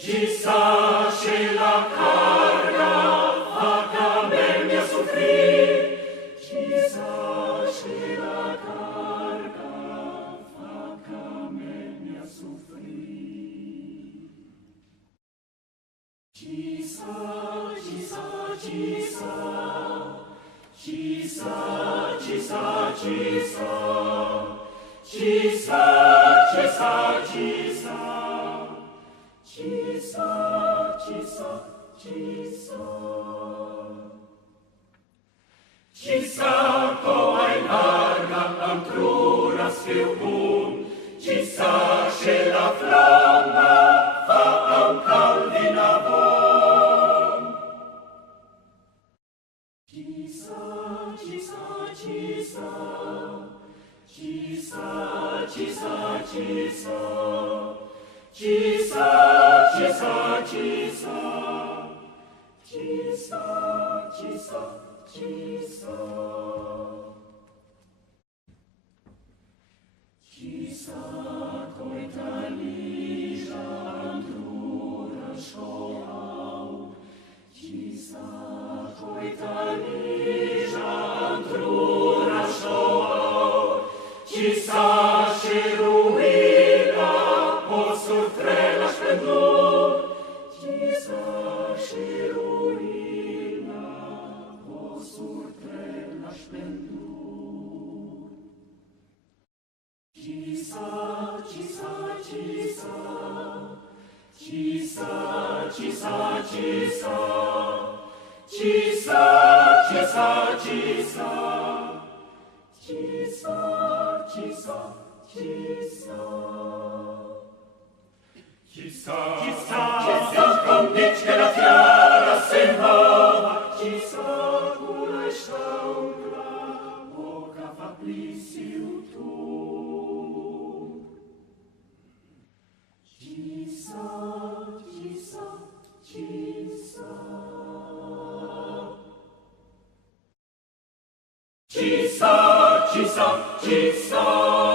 Chissà se la carga fa Cammenia soffrì, chissà se la carga fa Cammenia soffrì. Chissà, chissà, chissà, chissà, chissà, chissà, chissà, chissà, chissà. Chissà, chissà, chissà. Chissà come larga ancora seu bun, chissà se la flamma fa un calvinavon. Chissà, chissà, chissà, chissà, chissà, chissà. Chissà, chissà, chissà, chissà, chissà, chissà. Chissà coitalija andrura shoau, chissà coitalija andrura shoau, chissà sheruina surtre la splendor, chissà sheruina surtre la splendor. Chissà, chissà, chissà, chissà, chissà, chissà, chissà, chissà, chissà, chissà, chissà, chissà. Chissà, chissà, chissà, condice la fiara sembrava, chissà, cura e staungra, boca fa plisiu tu. Chissà, chissà, chissà. Chissà, chissà, chissà.